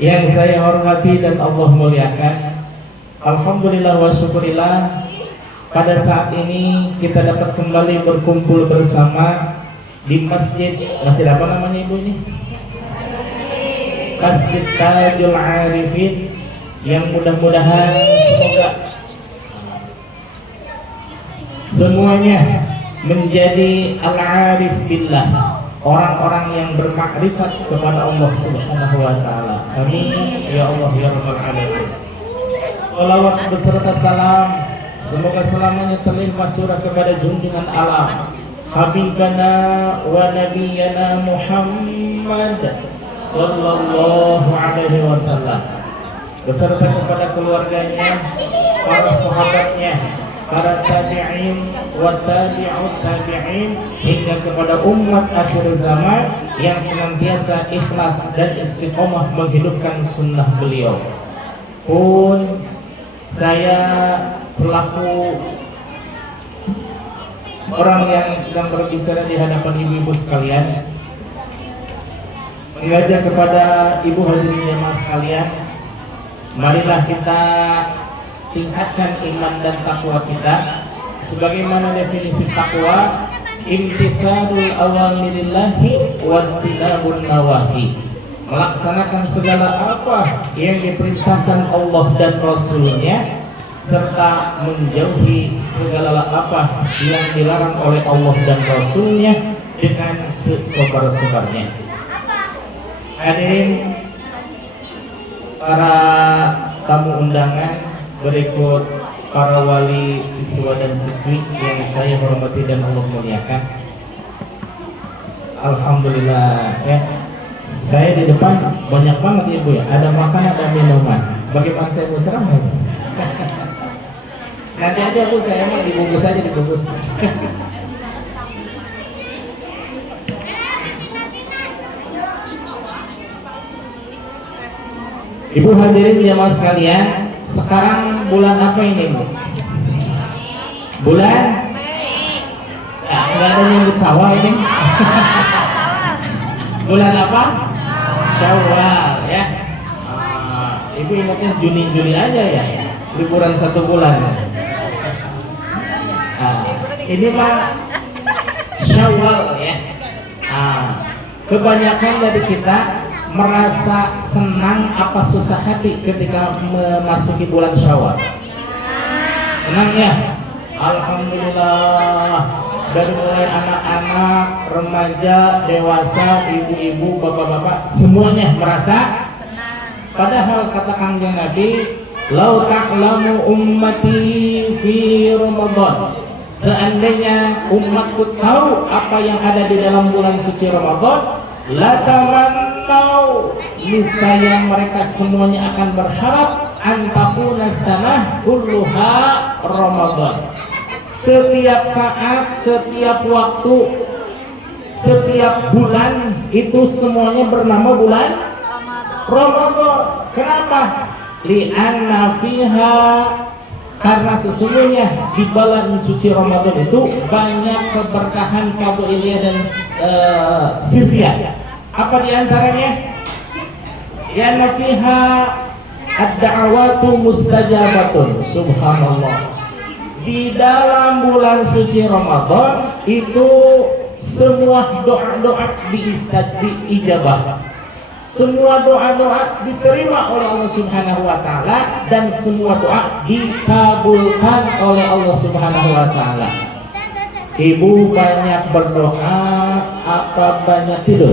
Yang saya hormati dan Allah muliakan, alhamdulillah wa syukurillah, pada saat ini kita dapat kembali berkumpul bersama di masjid apa namanya ibu ini? Masjid Tajul Arifin, yang mudah-mudahan semuanya menjadi al-arif billah, orang-orang yang bermakrifat kepada Allah Subhanahu wa taala. Amin ya Allah ya rabbal alamin. Shalawat beserta salam semoga selamanya terlimpah curah kepada junjungan alam Habibana wa Nabiyana Muhammad sallallahu alaihi wasallam, beserta kepada keluarganya, para sahabatnya, para tabi'in wa tabi'ut tabi'in, hingga kepada umat akhir zaman yang senantiasa ikhlas dan istiqomah menghidupkan sunnah beliau. Pun saya selaku orang yang sedang berbicara di hadapan ibu-ibu sekalian, mengajak kepada ibu hadirin jemaah sekalian, marilah kita tingkatkan iman dan takwa kita. Sebagaimana definisi takwa, imtithalul awamirillahi wajtinabun nawahi, melaksanakan segala apa yang diperintahkan Allah dan Rasulnya, serta menjauhi segala apa yang dilarang oleh Allah dan Rasulnya dengan sesobar-sobarnya. Hadirin para tamu undangan, berikut para wali siswa dan siswi yang saya hormati dan Allah muliakan. Alhamdulillah ya, saya di depan banyak banget ibu ya, ada makan ada minuman. Bagaimana saya mau ceramah itu? Nanti aja bu, saya mau dibungkus aja, dibungkus. Ibu hadirin jamaah sekalian, sekarang bulan apa ini bu? Bulan? Nah, nggak ada nyebut sawal ini. Bulan apa? Syawal ya. Ibu ingatnya Juni aja ya, liburan 1 bulan. Ini mah Syawal ya. Kebanyakan dari kita merasa senang apa susah hati ketika memasuki bulan Syawal? Senang ya? Alhamdulillah. Dari mulai anak-anak, remaja, dewasa, ibu-ibu, bapak-bapak, semuanya merasa senang. Padahal kata kanjeng Nabi, lau ta'lamu ummati fi Ramadan, seandainya umatku tahu apa yang ada di dalam bulan suci Ramadan, la tamannau, niscaya mereka semuanya akan berharap antakuna sanah kulluha Ramadan. Setiap saat, setiap waktu, setiap bulan itu semuanya bernama bulan Ramadan. Kenapa? Li'anna fiha, karena sesungguhnya di bulan suci Ramadan itu banyak keberkahan, fadiliyah dan sirriyah. Apa diantaranya? Ya nafiha ad-da'awatu mustajabatun. Subhanallah. Di dalam bulan suci Ramadan itu semua doa-doa diijabah. Semua doa-doa diterima oleh Allah Subhanahu wa taala, dan semua doa dikabulkan oleh Allah Subhanahu wa taala. Ibu banyak berdoa apa banyak tidur?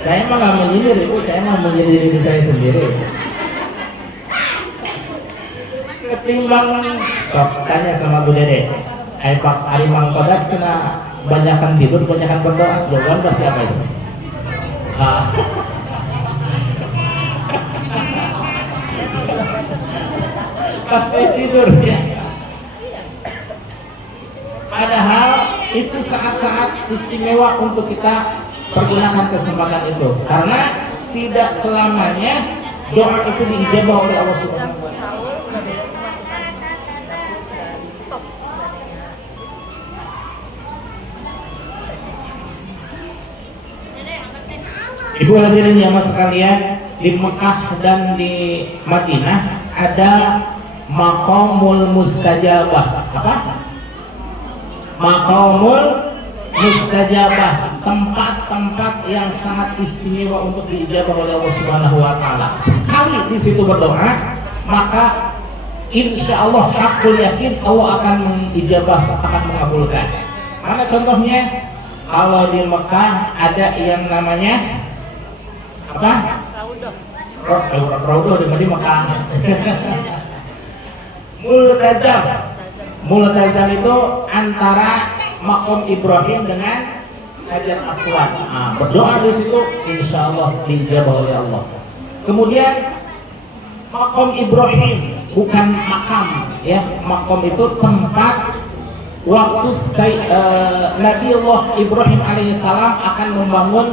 Saya mah nggak menyindir ibu, saya mah menyindir diri saya sendiri. Ketimbang tanya sama Bu Dede, Pak Ari Mangkodak cina banyakan tidur, banyakan berdoa, jawaban pasti apa itu? Pasti tidur ya. Padahal itu saat-saat istimewa untuk kita pergunakan kesempatan itu, karena tidak selamanya doa itu diijabah oleh Allah Subhanahu wa taala. Ibu hadirin yang sekalian, di Mekah dan di Madinah ada maqamul mustajabah. Apa? Maqamul mustajabah, tempat-tempat yang sangat istimewa untuk diijabah oleh Allah Subhanahu wa taala. Sekali di situ berdoa, maka insya Allah hakul yakin Allah akan mengijabah, akan mengabulkan. Mana contohnya? Kalau di Mekah ada yang namanya apa? Raudhah di Mekah. Multazam. Multazam itu antara Maqam Ibrahim dengan Hajar Aswad. Nah, berdoa di situ insya Allah dijabah oleh Allah. Kemudian Maqam Ibrahim bukan makam, ya. Maqam itu tempat waktu Nabiullah Ibrahim alaihissalam akan membangun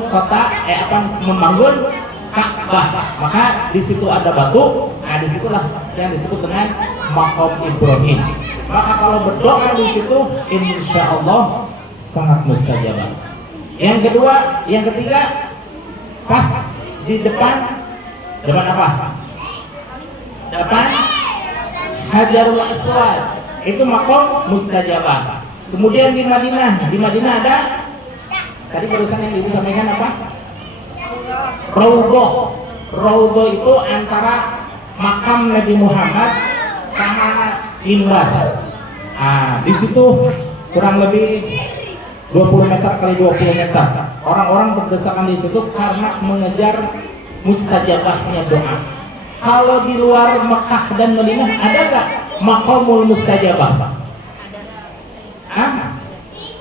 membangun Ka'bah, maka di situ ada batu. Nah, disitulah yang disebut dengan Maqam Ibrahim. Maka kalau berdoa di situ, insya Allah sangat mustajabah. Yang kedua, yang ketiga, pas di depan apa? Depan Hajarul Aswad, itu Maqam mustajabah. Kemudian di Madinah ada, tadi barusan yang ibu sampaikan apa? Raudhah itu antara makam Nabi Muhammad sama mimbar. Nah, di situ kurang lebih 20 meter kali 20 meter. Orang-orang berdesakan di situ karena mengejar mustajabahnya doa. Kalau di luar Mekah dan Madinah ada nggak maqamul mustajabah?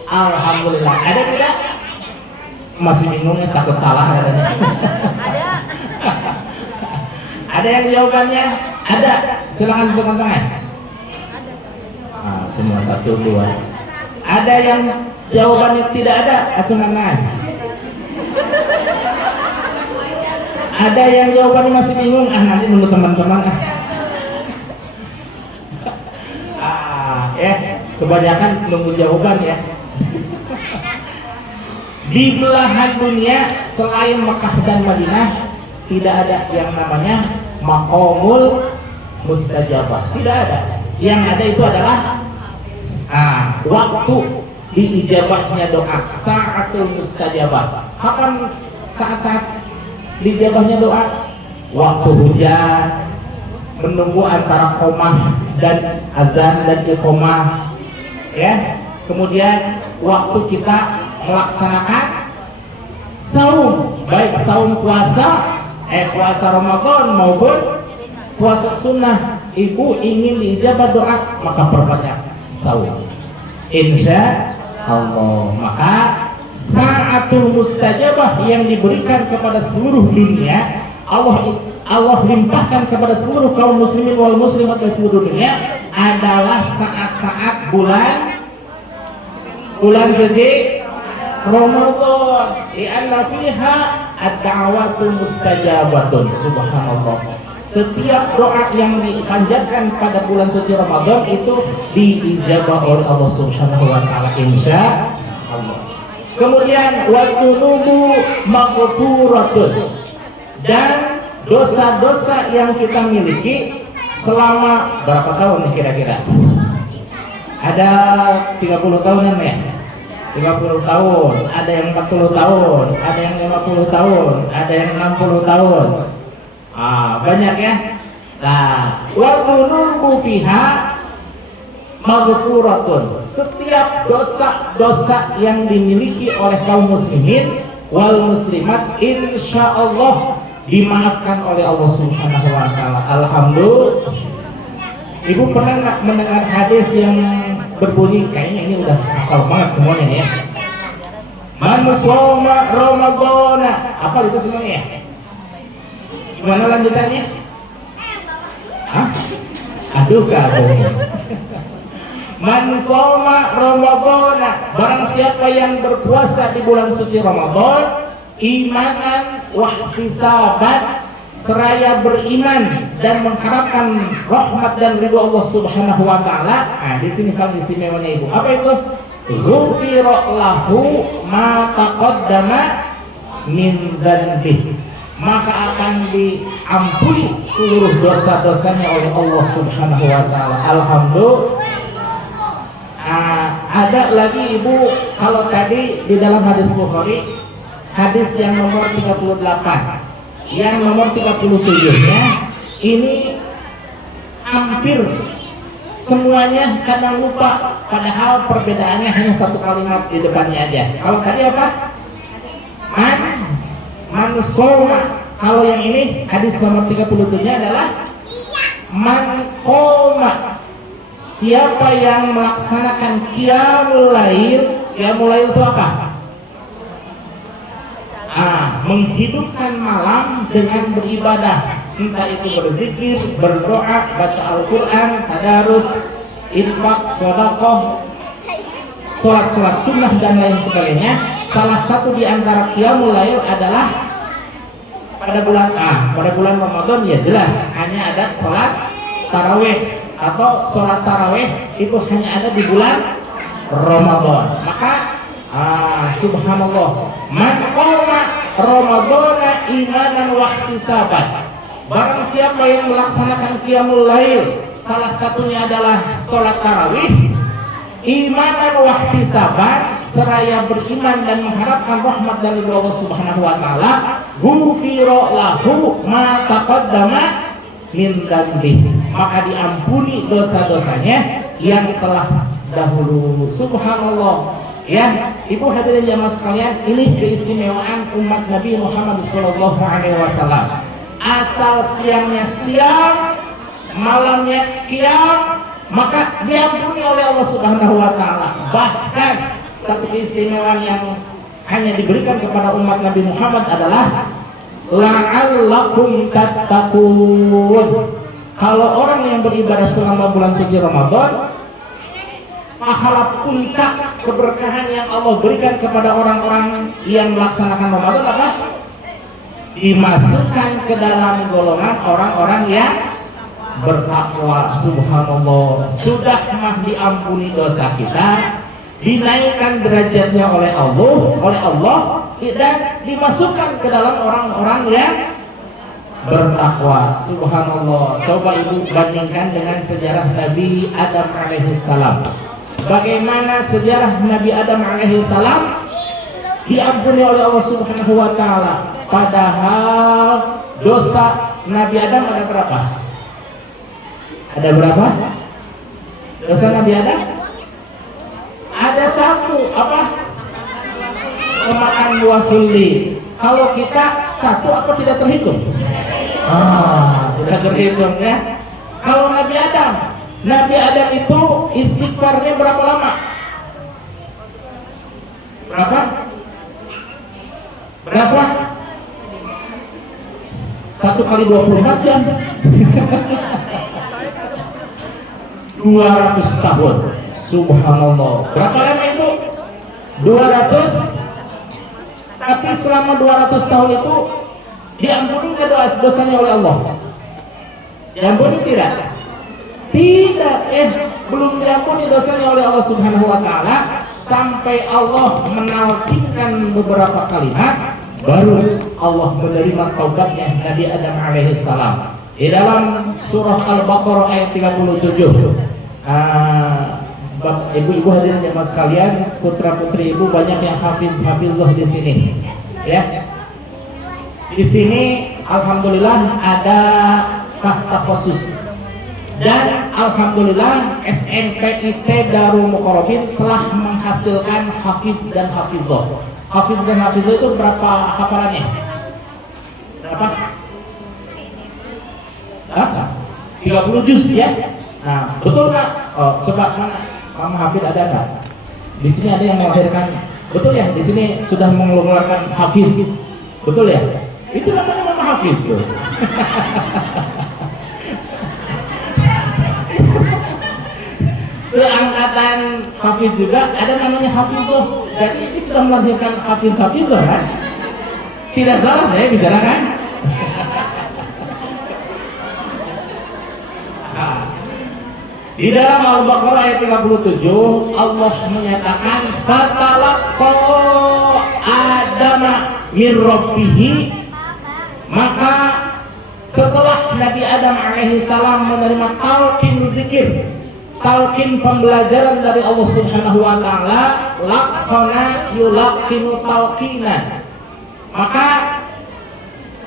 Alhamdulillah. Ada tidak? Masih bingungnya, takut salah katanya. Ada. Ada yang jawabannya? Ada. Silakan tunjukkan tangan. Cuma 1, 2. Ada yang jawabannya tidak ada? Acungkan tangan. Ada yang jawabannya masih bingung? Nanti nunggu teman-teman. Kebanyakan nunggu jawaban ya. Di belahan dunia selain Mekah dan Madinah tidak ada yang namanya maqamul mustajabah, tidak ada. Yang ada itu adalah waktu diijabahnya doa, sa'atul mustajabah. Kapan saat-saat diijabahnya doa? Waktu hujan, menunggu antara qomah dan azan dan iqomah, ya. Kemudian waktu kita melaksanakan saum, baik saum puasa Ramadan maupun puasa sunnah. Ibu ingin diijabah doa, maka perbanyak saum, insya Allah. Maka sa'atul mustajabah yang diberikan kepada seluruh dunia, Allah limpahkan kepada seluruh kaum muslimin wal muslimat di seluruh dunia adalah saat-saat bulan suci Ramadan, li'anna fiha ad-da'watul mustajabatun. Subhanallah. Setiap doa yang dipanjatkan pada bulan suci Ramadan itu diijabah oleh Allah Subhanahu wa taala, insya Allah. Kemudian wa dzunubu maghfuratun, dan dosa-dosa yang kita miliki selama berapa tahun nih kira-kira? Ada 30 tahunan ya? 50 tahun, ada yang 40 tahun, ada yang 50 tahun, ada yang 60 tahun. Banyak ya. Nah, wa dzunubu fiha maghfuratun. Setiap dosa-dosa yang dimiliki oleh kaum muslimin wal muslimat insya Allah dimaafkan oleh Allah Subhanahu wa taala. Alhamdulillah. Ibu pernah nggak mendengar hadis yang berbunyi, kayaknya ini udah hafal banget semuanya ya. Man shoma Ramadana. Apa itu semuanya? Gimana lanjutannya? Aduh kabur. Man shoma Ramadana, barang siapa yang berpuasa di bulan suci Ramadan imanan wa ihtisaban, seraya beriman dan mengharapkan rahmat dan ridho Allah Subhanahu wa taala. Di sini paling istimewanya Ibu. Apa itu? Ghufira lahu ma taqaddama min dzanbih, maka akan diampuni seluruh dosa-dosanya oleh Allah Subhanahu wa taala. Alhamdulillah. Ada lagi Ibu, kalau tadi di dalam hadis Bukhari, hadis yang nomor 38, yang nomor 37-nya ini hampir semuanya kadang lupa, padahal perbedaannya hanya satu kalimat di depannya aja. Kalau tadi apa? Man soma. Kalau yang ini hadis nomor 37-nya adalah man qoma. Siapa yang melaksanakan qiyamul lail? Qiyamul lail itu apa? Menghidupkan malam dengan beribadah, entah itu berzikir, berdoa, baca Al-Quran, tadarus, infak, sedekah, sholat sunnah dan lain sebagainya. Salah satu di antara qiyamul lail adalah pada bulan Ramadan, ya jelas hanya ada sholat tarawih, atau sholat tarawih itu hanya ada di bulan Ramadan. Maka subhanallah, man qoma ramadhana imanan wa ihtisaban, barang siapa yang melaksanakan qiyamul lail, salah satunya adalah sholat tarawih, imanan wa ihtisaban, seraya beriman dan mengharapkan rahmat dari Allah Subhanahu wa taala, ghufira lahu ma taqaddama min dzanbih, maka diampuni dosa-dosanya yang telah dahulu. Subhanallah. Ya, Ibu hadirin jamaah sekalian, ini keistimewaan umat Nabi Muhammad SAW. Asal siangnya siang, malamnya qiyam, maka diampuni oleh Allah Subhanahu wa taala. Bahkan satu keistimewaan yang hanya diberikan kepada umat Nabi Muhammad adalah la'allakum tattaqun. Kalau orang yang beribadah selama bulan suci Ramadan, pahala puncak keberkahan yang Allah berikan kepada orang-orang yang melaksanakan Ramadan apa? Dimasukkan ke dalam golongan orang-orang yang bertakwa. Subhanallah. Sudah mah diampuni dosa kita, dinaikkan derajatnya oleh Allah dan dimasukkan ke dalam orang-orang yang bertakwa. Subhanallah. Coba Ibu bandingkan dengan sejarah Nabi Adam alaihissalam. Bagaimana sejarah Nabi Adam alaihissalam diampuni oleh Allah Subhanahu wa taala, padahal dosa Nabi Adam ada berapa? Ada berapa? Dosa Nabi Adam? Ada satu, apa? Memakan buah khuldi. Kalau kita satu, apa tidak terhitung? Tidak terhitung ya. Kalau Nabi Adam itu istighfarnya berapa lama? Berapa? 1 kali 24 jam. 200 tahun. Subhanallah. Berapa lama itu? 200. Tapi selama 200 tahun itu diampuni nggak dosanya oleh Allah? Diampuni tidak? Tidak. Belum diampuni dosanya oleh Allah Subhanahu wa taala sampai Allah menalkinkan beberapa kalimat, baru Allah menerima taubatnya Nabi Adam alaihissalam. Di dalam surah Al-Baqarah ayat 37. Ibu-ibu hadirin jamaah sekalian, putra-putri Ibu banyak yang hafizah di sini. Ya. Di sini alhamdulillah ada kasta khusus. Dan alhamdulillah SMPIT Darul Muqarrabin telah menghasilkan hafiz dan hafizah. Hafiz dan hafizah itu berapa hafalannya? Berapa? 30 juz ya. Nah, betul nggak? Coba mana? Kamu hafid ada nggak? Di sini ada yang melahirkan. Betul ya? Di sini sudah mengeluarkan hafiz. Betul ya? Itu namanya mama hafiz tuh. Seangkatan hafiz juga ada namanya hafizah. Jadi ini sudah melahirkan hafizah kan? Tidak salah saya bicara kan? Di dalam Al-Baqarah ayat 37 Allah menyatakan fatalaqqa Adama min rabbih, maka setelah Nabi Adam alaihi salam menerima talqin zikir, talqin pembelajaran dari Allah Subhanahu wa taala, laqana yulaqinu talqinan, maka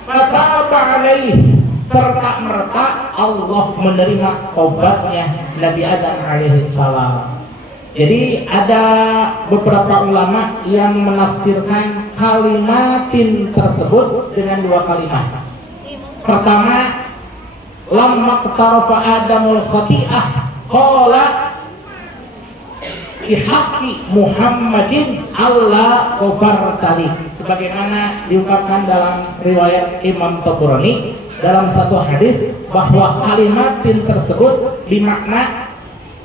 fataba alaihi, serta merta Allah menerima tobatnya Nabi Adam alaihi salam. Jadi ada beberapa ulama yang menafsirkan kalimatin tersebut dengan dua kalimat. Pertama, lamma qtarafa adamul khati'ah qala bihaqqi Muhammadin Allah ghafartali, sebagaimana diungkapkan dalam riwayat Imam Tabrani dalam satu hadis bahwa kalimatin tersebut dimakna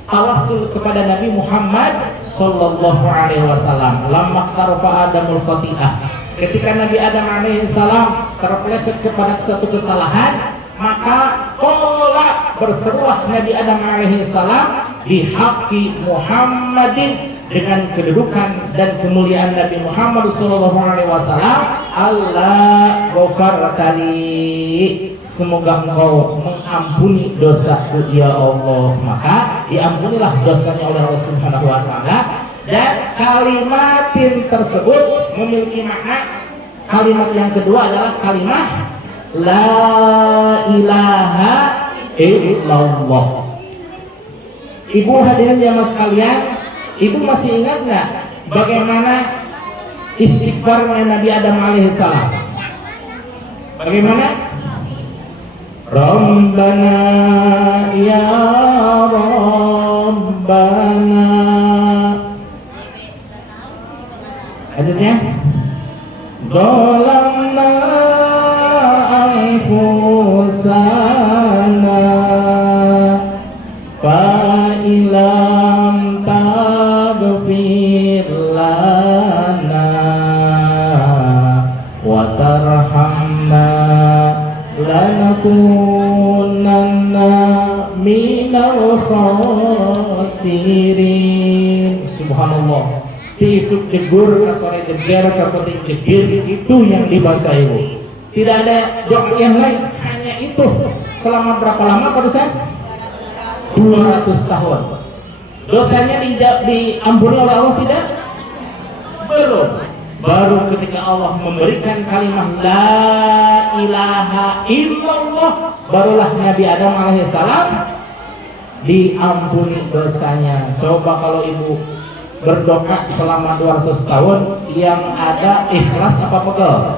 tawassul kepada Nabi Muhammad sallallahu alaihi wasallam. Lamma qtarafa adamul khati'ah, ketika Nabi Adam alaihi salam terpeleset kepada satu kesalahan, maka qala, berserulah Nabi Adam alaihi salam bihaqqi Muhammadin, dengan kedudukan dan kemuliaan Nabi Muhammad sallallahu alaihi wasallam, Allah ghafartali, semoga engkau mengampuni dosaku ya Allah. Maka diampunilah dosanya oleh Allah Subhanahu wa taala. Dan kalimatin tersebut memiliki makna. Kalimat yang kedua adalah kalimat la ilaha illallah. Ibu hadirin jamaah sekalian, ibu masih ingat nggak bagaimana istighfarnya Nabi Adam alaihissalam? Bagaimana? Rabbana ya Rabbana. Lanjutnya, Zalamna anfusana fa ilam taghfir lana wa tarhamna lanakunanna minal khasirin. Subhanallah. Isuk jegur, ke sore jeger, ke peting jeger, itu yang dibaca ibu. Tidak ada doa yang lain, hanya itu. Selama berapa lama Pak Ustaz? 200 tahun. Dosanya diampuni oleh Allah tidak? Belum. Baru ketika Allah memberikan kalimat la ilaha illallah, barulah Nabi Adam alaihissalam diampuni dosanya. Coba kalau ibu berdoa selama 200 tahun yang ada ikhlas apa pegel?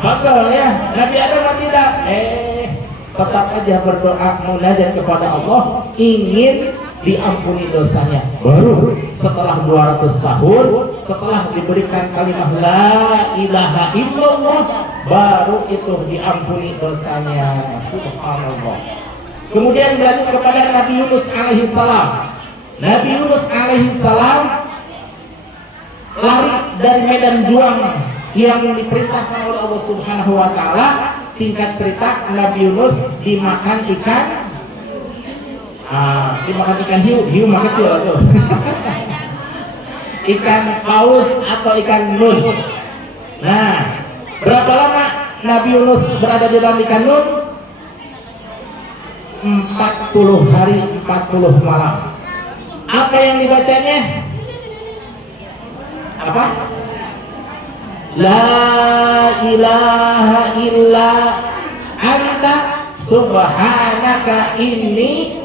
Pegel ya. Nabi Adam tidak. Tetap aja berdoa munajat kepada Allah, ingin diampuni dosanya. Baru setelah 200 tahun, setelah diberikan kalimat la ilaha illallah, baru itu diampuni dosanya. Subhanallah. Kemudian berlanjut kepada Nabi Yunus alaihissalam. Nabi Yunus alaihissalam lari dari medan juang yang diperintahkan oleh Allah Subhanahu wa taala. Singkat cerita, Nabi Yunus dimakan ikan hiu mah kecil tuh. Ikan paus atau ikan nun. Nah, berapa lama Nabi Yunus berada di dalam ikan nun? 40 hari 40 malam. Apa yang dibacanya? Apa? La ilaha illa anta subhanaka inni.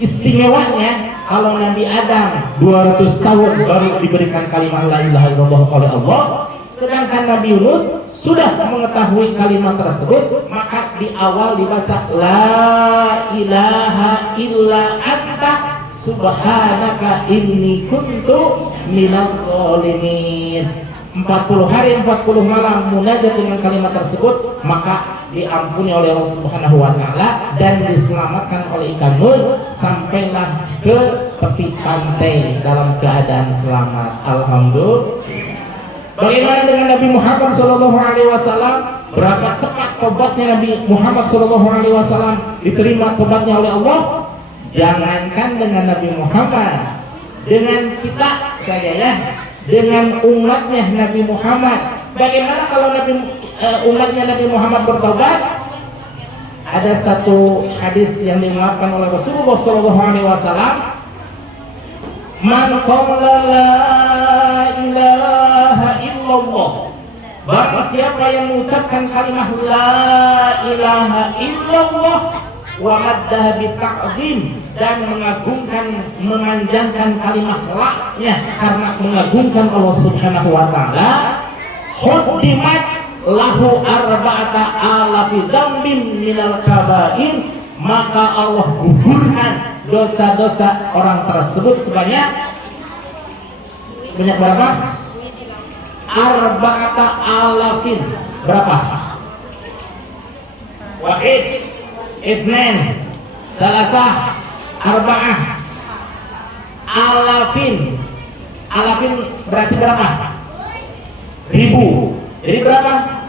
Istimewanya kalau Nabi Adam 200 tahun baru diberikan kalimat la ilaha illallah oleh Allah, sedangkan Nabi Yunus sudah mengetahui kalimat tersebut, maka di awal dibaca la ilaha illa anta subhanaka inni kuntu minaz zalimin. 40 hari 40 malam munajat dengan kalimat tersebut, maka diampuni oleh Allah Subhanahu wa taala dan diselamatkan oleh ikan nun, sampailah ke tepi pantai dalam keadaan selamat. Alhamdulillah. Bagaimana dengan Nabi Muhammad sallallahu alaihi wasallam? Berapa cepat tobatnya Nabi Muhammad sallallahu alaihi wasallam diterima tobatnya oleh Allah? Jangankan dengan Nabi Muhammad, dengan kita saya ya, dengan umatnya Nabi Muhammad. Bagaimana kalau umatnya Nabi Muhammad bertobat? Ada satu hadis yang dimuatkan oleh Rasulullah SAW, man qala la ilaha illallah, barang siapa yang mengucapkan kalimat la ilaha illallah wa maddah bita'zim, dan mengagungkan, memanjangkan kalimat la-nya karena mengagungkan Allah Subhanahu wa taala, huddimat lahu arba'ata alafi dzambin minal kabair, maka Allah gugurkan dosa-dosa orang tersebut sebanyak berapa? Arba'ata alafin. Berapa? Wahid, ithnain, salasah, arba'ah, alafin. Alafin berarti berapa? Ribu. Jadi berapa?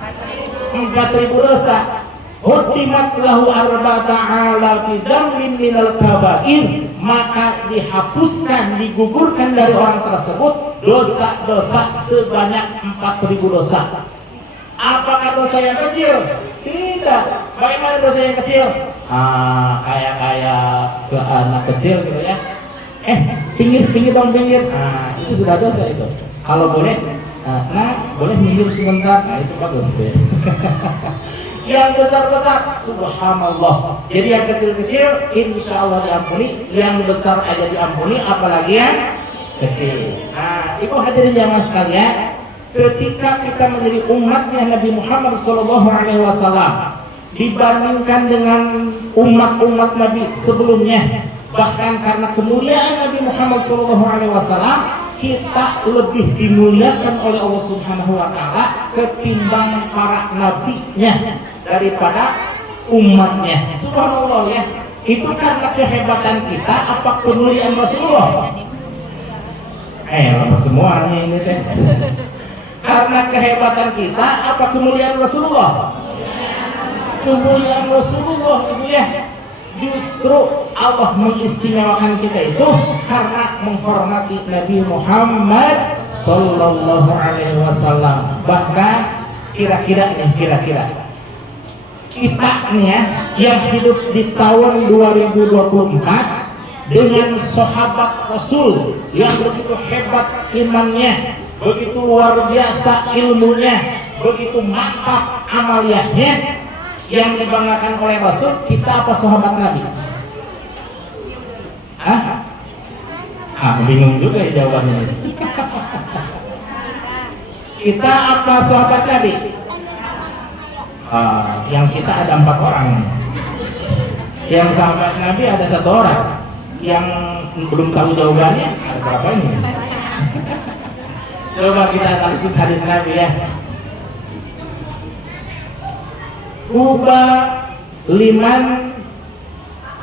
4.000 dosa. Huddimat lahu arba'ata alafi dzambin minal kabair, maka dihapuskan, digugurkan dari orang tersebut dosa-dosa sebanyak 4.000 dosa. Apakah dosa yang kecil? Tidak. Bagaimana dosa yang kecil? Kayak ke anak kecil gitu ya. Pinggir dong, pinggir. Itu sudah dosa itu. Kalau boleh, boleh minggir sebentar. Itu bagus deh. Yang besar-besar, subhanallah. Jadi yang kecil-kecil insya Allah diampuni, yang besar aja diampuni, apalagi yang kecil. Ibu hadirin jamaah sekalian, ketika kita menjadi umatnya Nabi Muhammad SAW dibandingkan dengan umat-umat Nabi sebelumnya, bahkan karena kemuliaan Nabi Muhammad SAW, kita lebih dimuliakan oleh Allah Subhanahu wa taala ketimbang para nabinya daripada umatnya. Subhanallah ya. Itu karena kehebatan kita apa kemuliaan Rasulullah? Semuanya ini teh. Karena kehebatan kita apa kemuliaan Rasulullah? Kemuliaan Rasulullah, Ibu ya. Justru Allah mengistimewakan kita itu karena menghormati Nabi Muhammad Sallallahu Alaihi Wasallam. Bahkan kira-kira kita nih ya, yang hidup di tahun 2024 dengan sahabat Rasul yang begitu hebat imannya, begitu luar biasa ilmunya, begitu mantap amaliyahnya, yang dibanggakan oleh Rasul, kita apa sahabat Nabi? Bingung juga ya jawabannya. Kita apa sahabat Nabi? Yang kita ada 4 orang. Yang sahabat Nabi ada 1 orang. Yang belum tahu jawabannya ada berapa ini? Coba kita analisis hadis Nabi ya. Tuba liman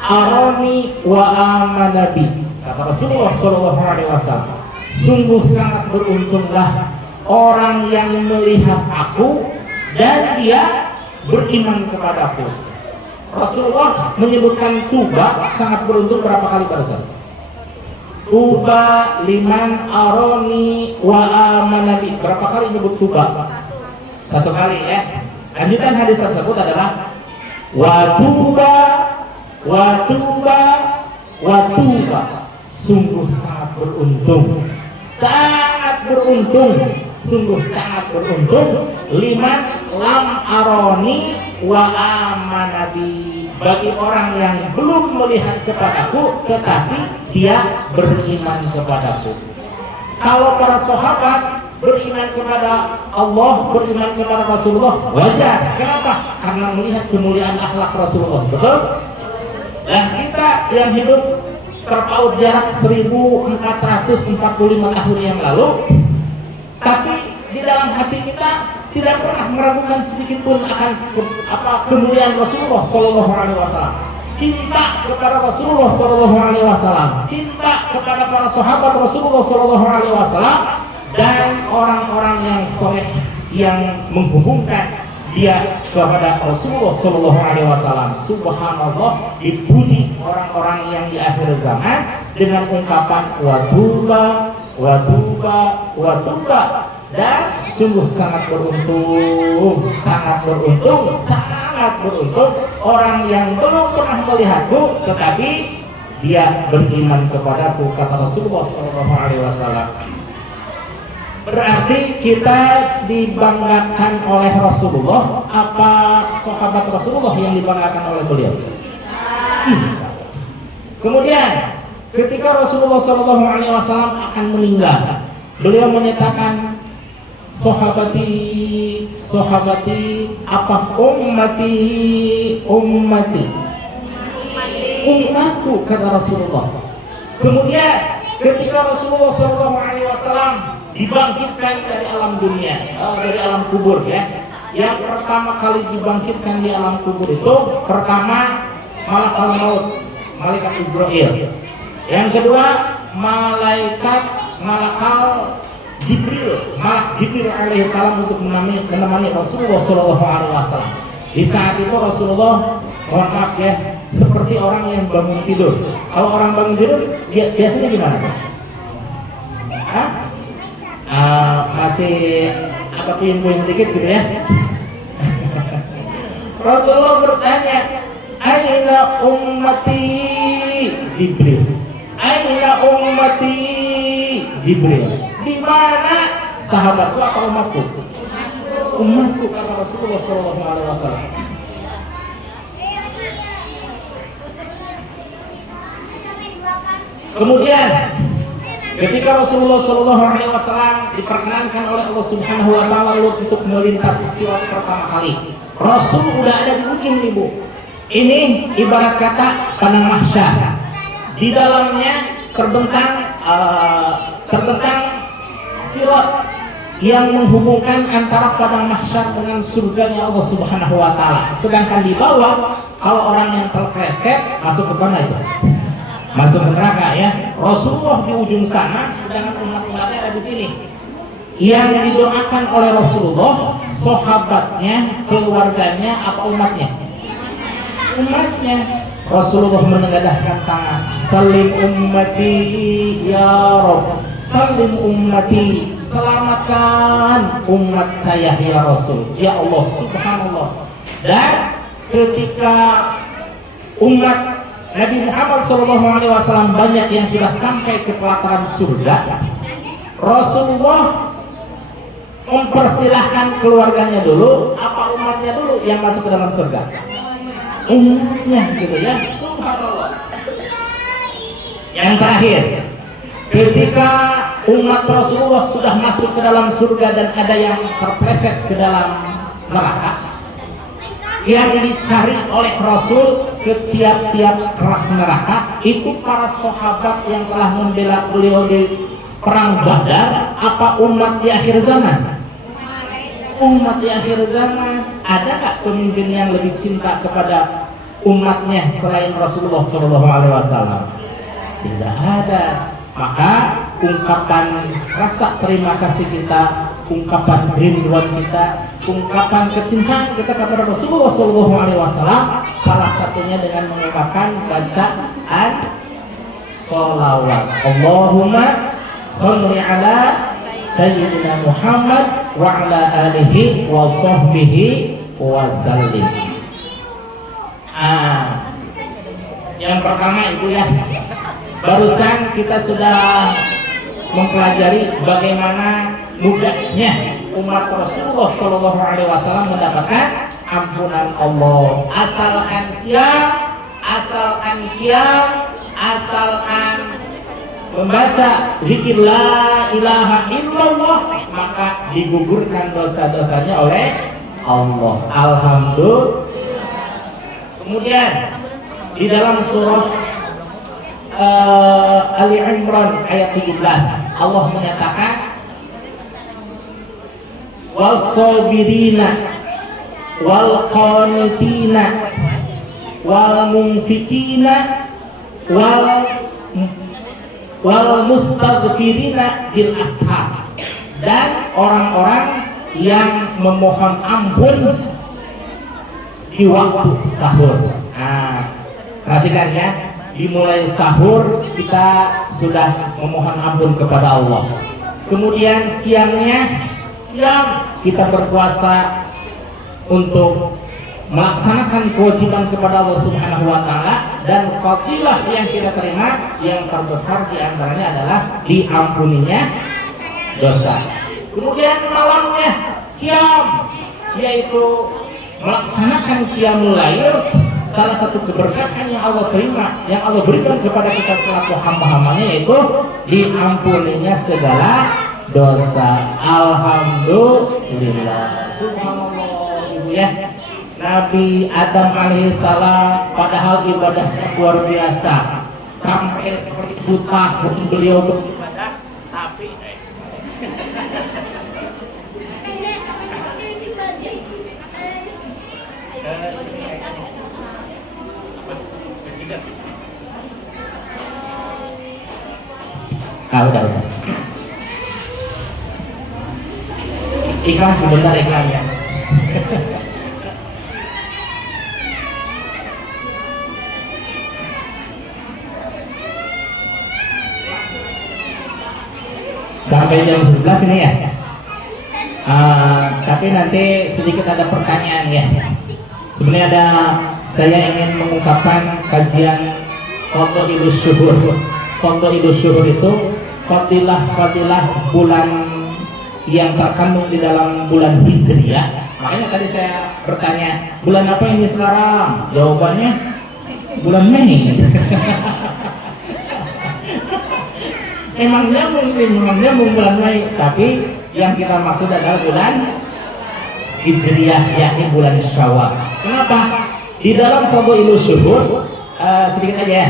aroni wa amanabi, kata Rasulullah SAW, sungguh sangat beruntunglah orang yang melihat aku dan dia beriman kepadaku. Rasulullah menyebutkan tuba sangat beruntung berapa kali pada saat? Tuba liman aroni wa amanabi, berapa kali nyebut tuba? 1 kali ya. Lanjutan hadis tersebut adalah watuba, sungguh sangat beruntung, sungguh sangat beruntung liman lam aroni wa amanabi, bagi orang yang belum melihat kepadaku tetapi dia beriman kepadaku. Kalau para sahabat beriman kepada Allah, beriman kepada Rasulullah, wajar. Kenapa? Karena melihat kemuliaan akhlak Rasulullah, betul? Dan kita yang hidup terpaut jarak 1445 tahun yang lalu, tapi di dalam hati kita tidak pernah meragukan sedikit pun akan kemuliaan Rasulullah Sallallahu Alaihi Wasallam. Cinta kepada Rasulullah Sallallahu Alaihi Wasallam, cinta kepada para sahabat Rasulullah Sallallahu Alaihi Wasallam, dan orang-orang yang soleh yang menghubungkan dia kepada Rasulullah Sallallahu Alaihi Wasallam. Subhanallah, dipuji orang-orang yang di akhir zaman dengan ungkapan watuba, watuba, watuba. Dan sungguh sangat beruntung, sangat beruntung, sangat beruntung orang yang belum pernah melihatku tetapi dia beriman kepadaku, kata Rasulullah SAW. Berarti kita dibanggakan oleh Rasulullah, apa sahabat Rasulullah yang dibanggakan oleh beliau? Kemudian ketika Rasulullah SAW akan meninggal, beliau menyatakan, sahabati, sahabati, apa ummati, ummati, umatku, kata Rasulullah. Kemudian ketika Rasulullah SAW dibangkitkan dari alam dunia, dari alam kubur ya, yang pertama kali dibangkitkan di alam kubur itu pertama malakal maut, malaikat Israel. Yang kedua malakal Jibril, malak Jibril alaihissalam untuk menemani Rasulullah SAW. Di saat itu Rasulullah, mohon maaf ya, seperti orang yang bangun tidur. Kalau orang bangun tidur biasanya gimana? Masih agak puyeng-puyeng dikit gitu ya. Rasulullah bertanya, aina ummati Jibril, aina ummati Jibril. Di mana sahabatku atau umatku? Umatku, kata Rasulullah SAW. Kemudian ketika Rasulullah SAW diperkenankan oleh Allah Subhanahu Wa Taala untuk melintasi sirat pertama kali, Rasul udah ada di ujung nih Bu. Ini ibarat kata padang mahsyar. Di dalamnya terbentang sirat yang menghubungkan antara padang mahsyar dengan surganya Allah Subhanahu Wa Taala. Sedangkan di bawah, kalau orang yang terpleset masuk ke mana itu? Masuk ke neraka ya. Rasulullah di ujung sana, sedangkan umat-umatnya ada di sini. Yang didoakan oleh Rasulullah, sahabatnya, keluarganya, apa umatnya? Umatnya. Rasulullah menengadahkan tangan, salim ummati ya Rabb, salim ummati, selamatkan umat saya ya Rasul, ya Allah, subhanallah. Dan ketika umat Nabi Muhammad SAW banyak yang sudah sampai ke pelataran surga, Rasulullah mempersilahkan keluarganya dulu, apa umatnya dulu yang masuk ke dalam surga? Umatnya gitu ya, subhanallah. Yang terakhir, ketika umat Rasulullah sudah masuk ke dalam surga dan ada yang terpleset ke dalam neraka, yang dicari oleh Rasul ke tiap-tiap kerak neraka itu para sahabat yang telah membela beliau di perang Badar, apa umat di akhir zaman? Umat di akhir zaman. Ada nggak pemimpin yang lebih cinta kepada umatnya selain Rasulullah SAW? Tidak ada. Maka ungkapan rasa terima kasih kita, ungkapan kerinduan kita, ungkapan kecintaan kita kepada Rasulullah SAW, salah satunya dengan mengucapkan bacaan sholawat. Allahumma sholli ala Sayyidina Muhammad wa ala alihi wa sahbihi wa sallim. Yang pertama itu ya, barusan kita sudah mempelajari bagaimana mudahnya umat Rasulullah SAW mendapatkan ampunan Allah. Asalkan siap, asalkan qiyam, asalkan membaca zikir la ilaha illallah, maka digugurkan dosa-dosanya oleh Allah. Alhamdulillah. Kemudian di dalam surah Ali Imran ayat 17 Allah menyatakan was-sabirina wal qanitina wal munfikina wal mustaghfirina bil ashar, dan orang-orang yang memohon ampun di waktu sahur. Perhatikan ya, dimulai sahur kita sudah memohon ampun kepada Allah. Kemudian siang kita berpuasa untuk melaksanakan kewajiban kepada Allah Subhanahu wa taala, dan fadilah yang kita terima yang terbesar diantaranya adalah diampuninya dosa. Kemudian malamnya qiyam, yaitu melaksanakan qiyamul lail, salah satu keberkahan yang Allah terima, yang Allah berikan kepada kita selaku hamba-hambanya, yaitu diampuninya segala dosa. Alhamdulillah, subhanallah ibu ya. Nabi Adam alaihissalam padahal ibadahnya luar biasa, sampai 1000 tahun beliau beribadah, tapi udah. Iklan sebentar, iklan ya. Sampai jam 11 ini ya. Tapi nanti sedikit ada pertanyaan ya. Sebenarnya saya ingin mengungkapkan kajian Fadhailus Syuhur. Fadhailus Syuhur itu fadilah bulan yang terkandung di dalam bulan Hijriah. Makanya tadi saya bertanya, bulan apa ini sekarang? Jawabannya bulan Mei. Memang nyambung bulan Mei, tapi yang kita maksud adalah bulan Hijriah, yakni bulan Syawal. Kenapa? Di dalam Fadhailus Syuhur sedikit aja ya,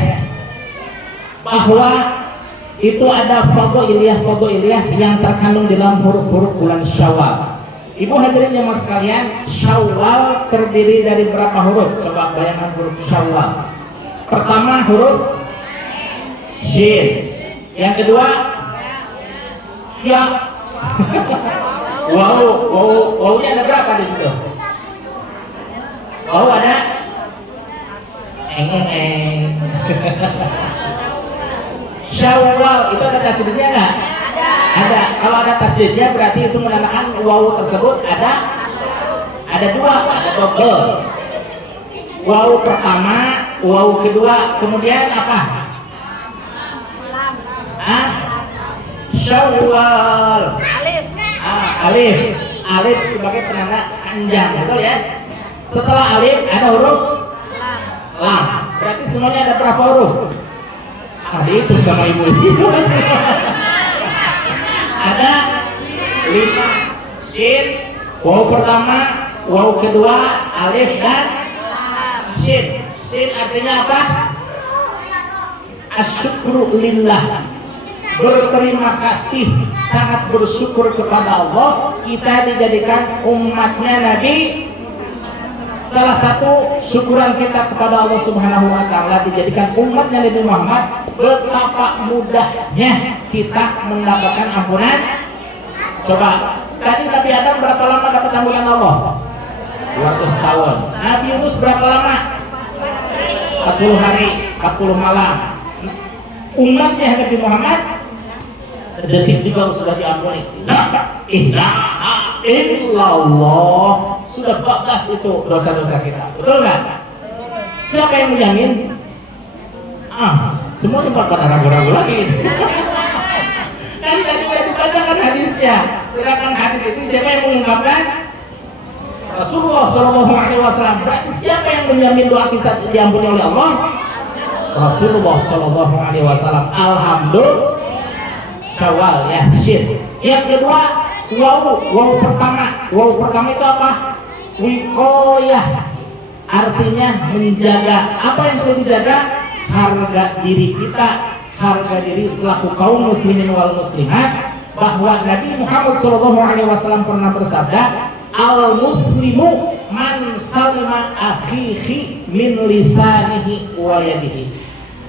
bahwa itu ada fadhailiyah yang terkandung dalam huruf-huruf bulan Syawal. Ibu hadirin jemaah sekalian, Syawal terdiri dari berapa huruf? Coba bayangkan huruf Syawal. Pertama huruf Shin. Yang kedua ya. Wow-nya ada berapa di situ? Wow ada Syawal itu ada tasdidnya enggak? Ada. Kalau ada tasdidnya berarti itu menandakan waw tersebut ada dua, ada double. Waw pertama, waw kedua, kemudian apa? Syawal. Alif sebagai penanda panjang, betul ya? Setelah alif ada huruf lam. Berarti semuanya ada berapa huruf? Dihitung sama ibu. Ada 5. Shin, waw pertama, waw kedua, alif dan shin. Shin artinya apa? Asyukru lillah, berterima kasih, sangat bersyukur kepada Allah kita dijadikan umatnya Nabi. Salah satu syukuran kita kepada Allah Subhanahu wa taala dijadikan umatnya Nabi Muhammad, betapa mudahnya kita mendapatkan ampunan. Coba, tadi Nabi Adam berapa lama dapat ampunan Allah? 200 tahun. Nabi Yunus berapa lama? 40 hari, 40 malam. Umatnya Nabi Muhammad sedetik juga sudah diampuni. La ilaha illallah, sudah 14 itu dosa-dosa kita. Betul nggak? Siapa yang menjamin? Semuanya pada ragu-ragu lagi. Tadi udah dibacakan hadisnya. Silakan hadis itu siapa yang mengungkapkan? Rasulullah Shallallahu Alaihi Wasallam. Berarti siapa yang menjamin doa kita diampuni oleh Allah? Rasulullah Shallallahu Alaihi Wasallam. Alhamdulillah. Syawal ya, Shin. Yang kedua waw pertama. Waw pertama itu apa? Wikoyah, artinya menjaga. Apa yang perlu dijaga? Harga diri kita, harga diri selaku kaum muslimin wal muslimat. Bahwa Nabi Muhammad SAW pernah bersabda, al muslimu man salima akhihi min lisanihi wa yadihi,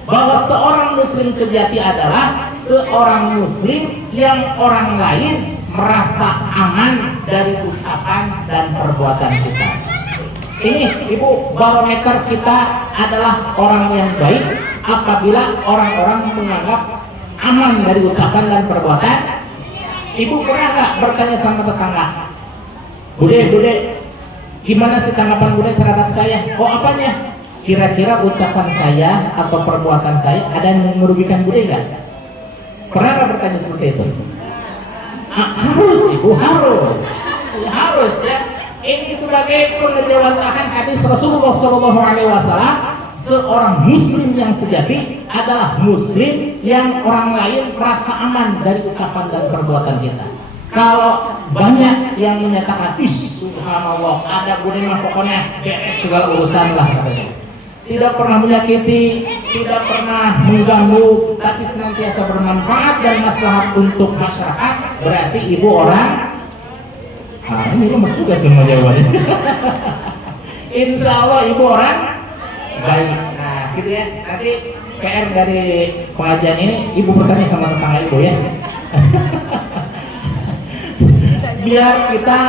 bahwa seorang muslim sejati adalah seorang muslim yang orang lain merasa aman dari ucapan dan perbuatan kita. Ini ibu, barometer kita adalah orang yang baik apabila orang-orang menganggap aman dari ucapan dan perbuatan. Ibu pernah nggak bertanya sama tetangga, Bude, gimana sih tanggapan Bude terhadap saya? Oh, apanya? Kira-kira ucapan saya atau perbuatan saya ada yang merugikan Bude nggak? Pernah nggak bertanya seperti itu? Harus Ibu, harus ya. Ini sebagai pengejawantahan hadis Rasulullah SAW. Seorang muslim yang sejati adalah muslim yang orang lain merasa aman dari ucapan dan perbuatan kita. Kalau banyak yang menyatakan, subhanallah, ada Bude mah pokoknya beres segala urusan lah katanya. Tidak pernah menyakiti, tidak pernah mengganggu, tapi senantiasa bermanfaat dan maslahat untuk masyarakat. Berarti ibu orang, ini lemas juga semua jawabannya. Insya Allah ibu orang baik. Nah gitu ya, nanti PR dari pengajian ini ibu bertanya sama tetangga ibu ya. Biar kita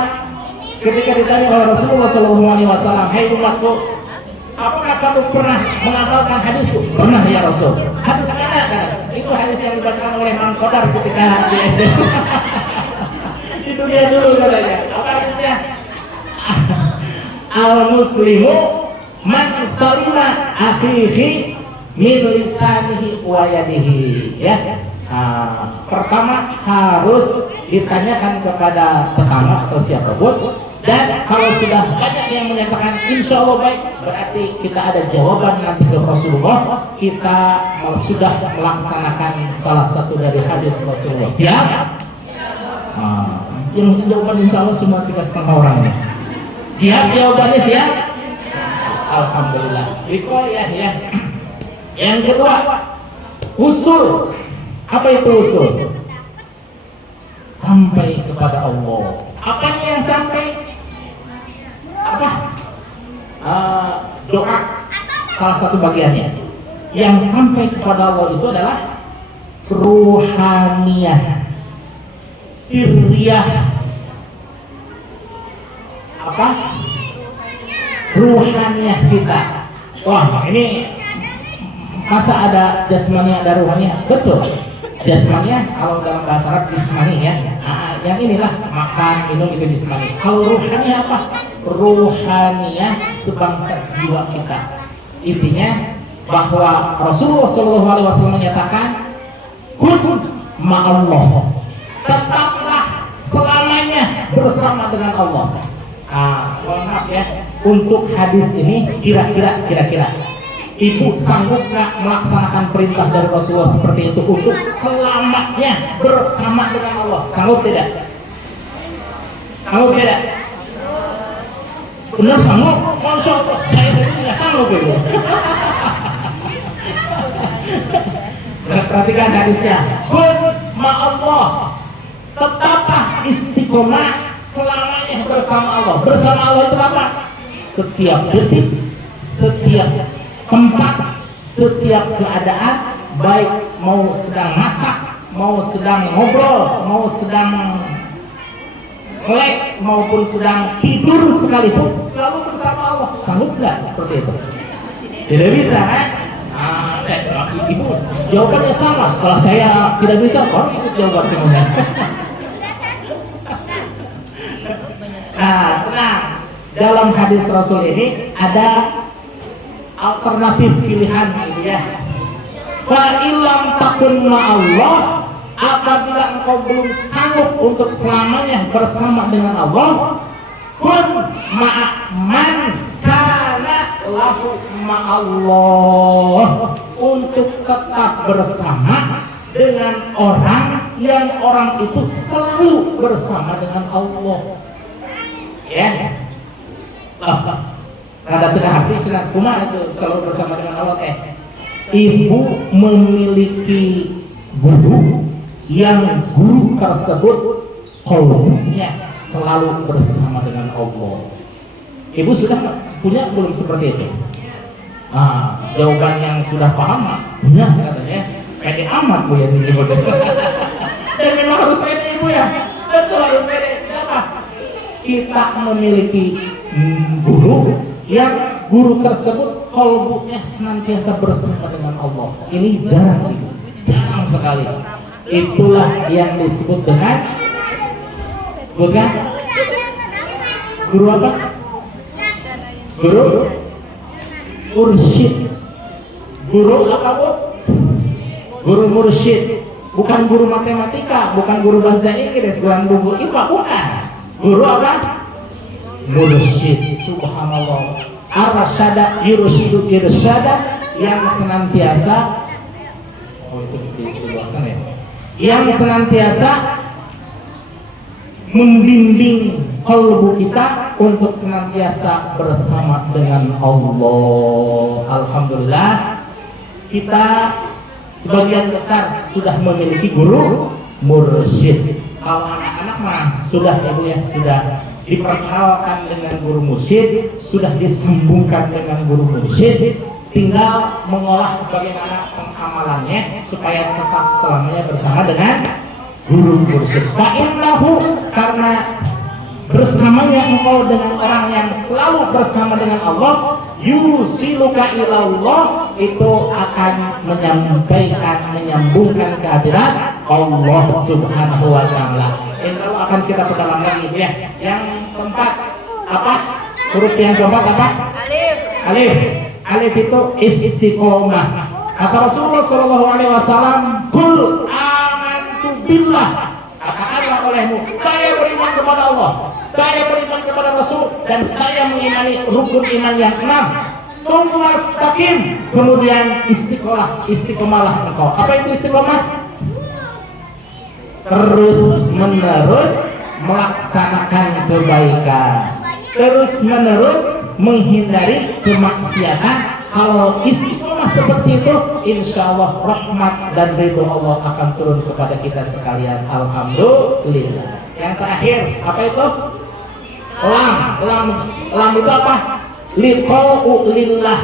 ketika ditanya oleh Rasulullah SAW, hai umatku, apakah kamu pernah mengamalkan hadisku? Pernah ya Rasul. Hadis mana kan? Itu hadis yang dibacakan oleh Mang Kodar ketika di SD. Di dunia dulu katanya. Apa hadisnya? Al muslimu man salima akhihi min lisanihi wa yadihi. Ya. Pertama harus ditanyakan kepada tetangga atau siapapun, dan kalau sudah banyak yang menyatakan insya Allah baik, berarti kita ada jawaban nanti ke Rasulullah, kita sudah melaksanakan salah satu dari hadis Rasulullah. Siap? Yang jawaban insya Allah cuma 3,5 orang ini. Siap jawabannya? Siap? Alhamdulillah. Ya. Yang kedua, usul. Apa itu usul? Sampai kepada Allah. Apanya yang sampai? Apa? Doa salah satu bagiannya. Yang sampai kepada Allah itu adalah ruhaniyah, sirriyah. Apa? Ruhaniyah kita. Wah, ini masa ada jasmani ada ruhaniyah? Betul. Jasmaniah kalau dalam bahasa Arab jismani ya. Yang inilah makan, minum itu jismani. Kalau ruhaniyah apa? Ruhaniyah sebangsa jiwa kita. Intinya bahwa Rasulullah SAW menyatakan kun ma'allah, tetaplah selamanya bersama dengan Allah. Mohon maaf ya, untuk hadis ini kira-kira Ibu sanggup nggak melaksanakan perintah dari Rasulullah seperti itu untuk selamanya bersama dengan Allah? Sanggup tidak? Sanggup tidak? Benar sanggup? Masya Allah, saya sendiri nggak sanggup Ibu. Perhatikan hadisnya. Kun ma'allah, tetaplah istiqomah selamanya bersama Allah. Bersama Allah itu apa? Setiap detik, setiap tempat, setiap keadaan, baik mau sedang masak, mau sedang ngobrol, mau sedang melek, maupun sedang tidur sekalipun, selalu bersama Allah. Sanggup nggak seperti itu? Tidak bisa kan? Ibu jawabannya sama. Setelah saya tidak bisa, baru ikut jawaban semuanya. Nah, tenang. Dalam hadis Rasul ini ada alternatif pilihan gitu ya. Fa illam takun ma'allah, apabila engkau belum sanggup untuk selamanya bersama dengan Allah, kun ma'man kana lahu ma'allah, untuk tetap bersama dengan orang yang orang itu selalu bersama dengan Allah. Ya. Rada tengah hati cenah kumaha itu selalu bersama dengan Allah teh. Ibu memiliki guru yang guru tersebut qalbunya selalu bersama dengan Allah. Ibu sudah punya belum seperti itu? Jawaban yang sudah paham punya katanya. Pede amat Bu yang disebut. Dan memang harus pede Ibu ya. Betul harus pede. Kenapa? Kita memiliki guru yang guru tersebut kolbunya senantiasa bersama dengan Allah. Ini jarang, Ibu. Jarang sekali. Itulah yang disebut dengan bukan guru apa? Guru mursyid. Guru apa, Bu? Guru mursyid. Bukan guru matematika, bukan guru bahasa Inggris, bukan guru IPA, bukan. Guru apa? Mursyid. Subhanallah. Ar-rasyada yursyid irsyada, yang senantiasa yang senantiasa membimbing kalbu kita untuk senantiasa bersama dengan Allah. Alhamdulillah, kita sebagian besar sudah memiliki guru mursyid. Kalau anak-anak mah sudah, Ibu ya, sudah diperkenalkan dengan guru mursyid, sudah disambungkan dengan guru mursyid, tinggal mengolah bagaimana pengamalannya supaya tetap selamanya bersama dengan guru mursyid. Fa'innahu, karena bersamanya engkau dengan orang yang selalu bersama dengan Allah, yusiluka ilallah, itu akan menyampaikan, menyambungkan kehadiran Allah Subhanahu wa Ta'ala. Insya Allah akan kita perdalam lagi ya. Yang keempat apa? Huruf yang keempat apa? Alif. Alif. Alif itu istiqomah. Kata Rasulullah Shallallahu Alaihi Wasallam, "Kul amantu billah." Katakanlah olehmu, saya beriman kepada Allah, saya beriman kepada Rasul, dan saya mengimani rukun iman yang 6. Tsumastaqim, kemudian istiqomahlah engkau. Apa itu istiqomah? Terus menerus melaksanakan kebaikan, terus menerus menghindari kemaksiatan. Kalau istiqomah seperti itu, insya Allah rahmat dan ridho Allah akan turun kepada kita sekalian. Alhamdulillah. Yang terakhir apa itu? Lam itu apa? Liqa'u lillah,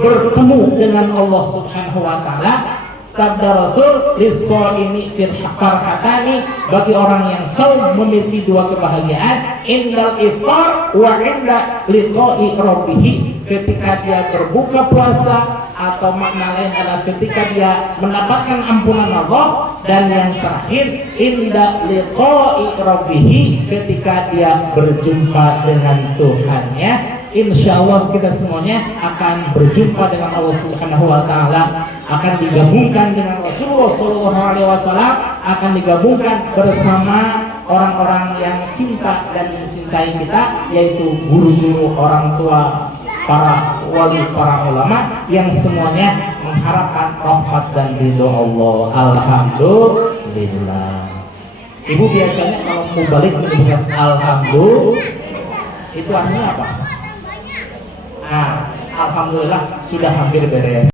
bertemu dengan Allah Subhanahu wa Ta'ala. Sabda Rasul, lis-shaimi fil farhatani, bagi orang yang saum memiliki dua kebahagiaan, indal iftar wa inda liqa'i rabbih, ketika dia berbuka puasa, atau makna lain adalah ketika dia mendapatkan ampunan Allah, dan yang terakhir inda liqa'i rabbih, ketika dia berjumpa dengan Tuhannya. Insya Allah kita semuanya akan berjumpa dengan Allah Subhanahu wa Ta'ala, akan digabungkan dengan Rasulullah Shallallahu Alaihi Wasallam, akan digabungkan bersama orang-orang yang cinta dan mencintai kita, yaitu guru-guru, orang tua, para wali, para ulama, yang semuanya mengharapkan rahmat dan ridho Allah. Alhamdulillah. Ibu biasanya kalau mau balik menyebutkan alhamdulillah, itu artinya apa? Nah, alhamdulillah sudah hampir beres.